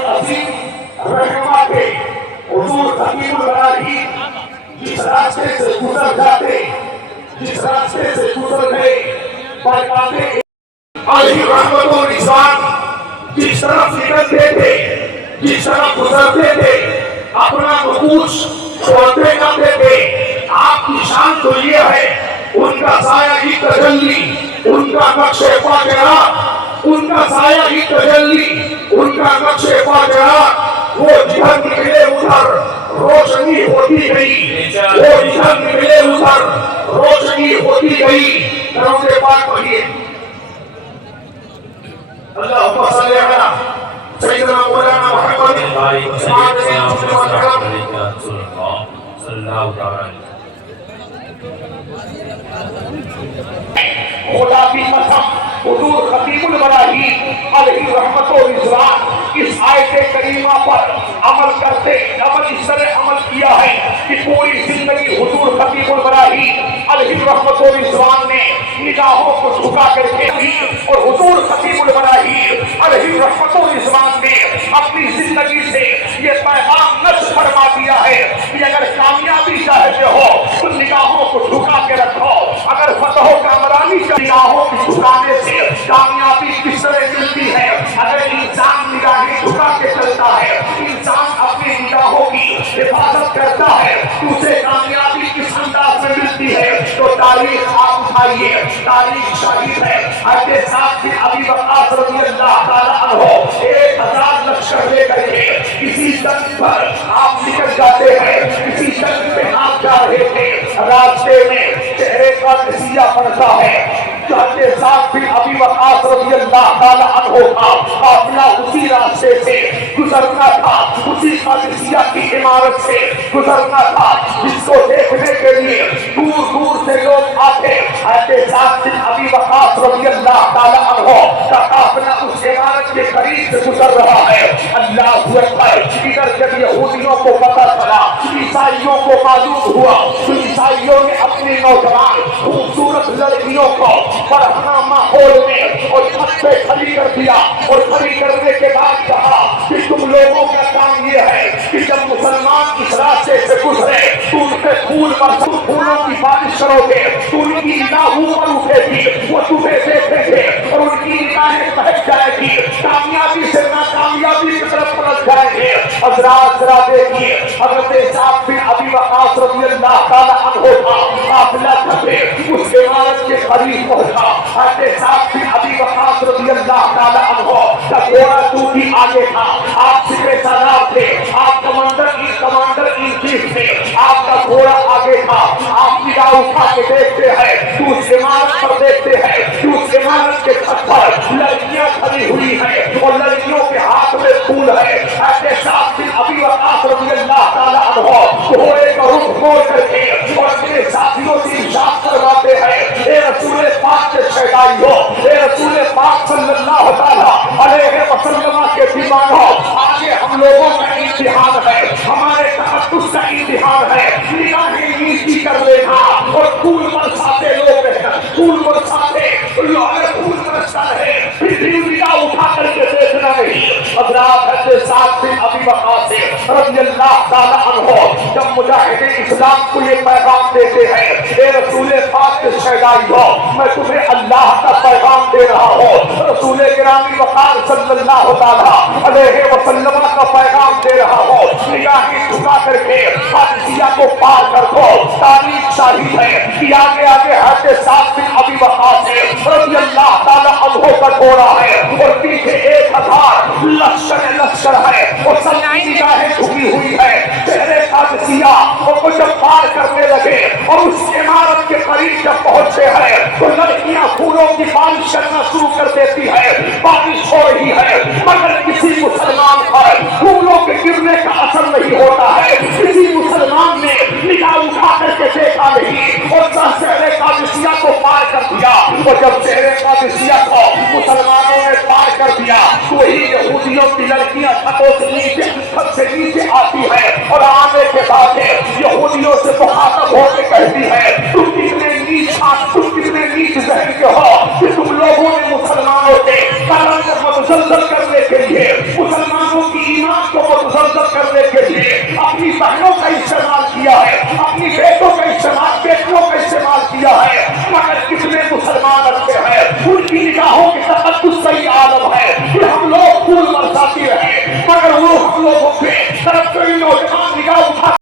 اور عظیم رہنما تھے حضور خطیب البراہیم جس راستے سے گزر جاتے جس راستے سے گزر گئے برکاتیں علیہ رحمت و رضوان جس طرف نکلتے تھے جس طرف گزرتے تھے اپنا نقوش چھوڑتے جاتے تھے آپ کی شان تو یہ ہے ان کا سایہ ہی تجلی ان کا نقش پاجرات ان کا سایہ ہی تجلی ان کا نقش پاجرات وہ جدھر نکلے ادھر روشنی ہوتی گئی وہ جدھر نکلے ادھر روشنی ہوتی گئی درود پاک پڑھیے اللہم صلی علی سیدنا مولانا محمد خدا کی قسم حضور خطیب البراہیم علیہ رحمت و رضوان اس آیت کریمہ پر عمل کرتے اس طرح عمل کیا ہے کہ پوری زندگی حضور خطیب البراہیم علیہ رحمت و رضوان نے نگاہوں کو جھکا کر کے دی اور حضور خطیب البراہیم علیہ رحمت و رضوان نے اپنی زندگی سے یہ پیغام نشر فرما دیا ہے کہ اگر کامیابی چاہتے ہو تو نگاہوں کو جھکا کے رکھو اگر فتح و کامرانی نگاہوں کی جھکانے سے کامیابی کس طرح ملتی ہے اگر انسان نگاہیں جھکا کے چلتا ہے انسان اپنی نگاہوں کی حفاظت کرتا ہے تو اسے کامیابی کس انداز میں ملتی ہے تو تاریخ آپ اٹھائیے تاریخ شاہد ہے حضرت سعد بن ابی وقاص رضی اللہ تعالی عنہ 1000 لشکر لے کر کے کسی جنگ پر آپ نکل جاتے ہیں کسی جنگ پہ آپ جا رہے تھے راستے میں چہرے کا نسیہ پڑتا ہے حضرت سعد بن ابی وقاص رضی اللہ تعالی عنہ کا قافلہ اسی راستے سے گزرنا تھا اسی قادسیہ کی عمارت سے گزرنا تھا جس کو دیکھنے کے لیے دور دور سے لوگ آتے حضرت سعد بن ابی وقاص رضی اللہ تعالی عنہ کا قافلہ اس عمارت کے قریب سے گزر رہا ہے اللہ اکبر ادھر جب یہودیوں کو پتہ چلا عیسائیوں کو معلوم ہوا تو عیسائیوں نے اپنی نوجوان خوبصورت لڑکیوں کو فرحانہ ماحول میں اور چھت پہ کھڑی کر دیا اور کھڑی کرنے کے بعد کہا کہ تم لوگوں کا کام یہ ہے کہ جب مسلمان اس راستے سے گزرے تو ان پہ پھول برسو پھولوں کی بارش کرو گے تو ان کی نگاہ اوپر اٹھے گی وہ تمہیں دیکھیں گے اور ان کی نگاہیں بہک جائے گی کامیابی سے ناکامیابی کی طرف پلٹ جائیں گے حضرات ذرا دیکھیے حضرت سعد بن ابی وقاص رضی اللہ تعالی عنہ کا قافلہ چلے اس عمارت کے قریب پہنچا حضرت سعد بن ابی وقاص رضی اللہ تعالی عنہ کا گھوڑا تو بھی آگے تھا آپ سپہ سالار تھے آپ کمانڈر ان چیف تھے آپ کا گھوڑا آگے تھا آپ نگاہ اٹھا کے دیکھتے ہیں تو اس عمارت پر دیکھتے ہیں تو اس عمارت کے چھت پر لڑکیاں کھڑی ہوئی ہیں اور لڑکیوں کے ہاتھ میں پھول ہے حضرت سعد بن ابی وقاص رضی اللہ تعالی عنہ گھوڑے کا رخ موڑ کر کے اور اپنے ساتھیوں سے ارشاد فرماتے ہیں اے رسول پاک کے شہدائیوں اے رسول پاک صلی اللہ تعالی علیہ وسلم کے دیوانوں آگے ہم لوگوں کا امتحان ہے ہمارے تقدس کا امتحان ہے نگاہیں نیچی کر لینا اور پھول برساتے لوگ پھول برساتے اگر پھول برستا ہے پھر بھی نگاہ اٹھا کر کے دیکھنا نہیں حضرات حضرت سعد بن ابی وقاص رضی اللہ تعالی عنہ جب مجاہد اسلام کو یہ پیغام دیتے ہیں اے رسول پاک کے شہدائیوں میں تمہیں اللہ کا پیغام دے رہا ہوں رسول گرامی وقار صلی اللہ تعالی علیہ وسلم کا پیغام دے رہا ہوں نگاہیں جھکا کر کے قادسیہ کو پار کر دو تاریخ شاہد ہے کہ آگے آگے حضرت سعد بن ابی وقاص رضی اللہ تعالی عنہ کا گھوڑا ہے اور پیچھے 1000 لشکر ہے اور سب کی نگاہیں جھکی ہوئی ہے چہرے قادسیہ اور جب پار کرنے لگے اور اس عمارت کے قریب جب پہنچتے ہیں تو لڑکیاں پھولوں کی بارش کرنا شروع کر دیتی ہے بارش ہو رہی ہے مگر کسی مسلمان پر پھولوں کے گرنے کا اثر نہیں ہوتا ہے کسی مسلمان نے نگاہ اٹھا کر کے دیکھا نہیں اور چہرے قادسیہ کو پار کر دیا اور جب چہرے قادسیہ کو مسلمانوں نے پار کر دیا تو وہی یہودیوں کی لڑکیاں چھت سے نیچے آتی ہے اور آنے کے بعد یہودیوں سے مخاطب ہو کے کہتی ہے تم کتنے نیچ ذہن کے ہو کہ تم لوگوں نے مسلمانوں کے قلم کو متزلزل کرنے کے لیے مسلمانوں کی استعمال کیا ہے، اپنی بیٹوں کا استعمال، بیٹیوں کا استعمال کیا ہے، مگر کتنے مسلمان رکھتے ہیں ان کی نگاہوں کی تقدس صحیح عالم ہے کہ ہم لوگ پھول برساتی رہے، مگر وہ ہم لوگوں پہ طرف کوئی نوجوان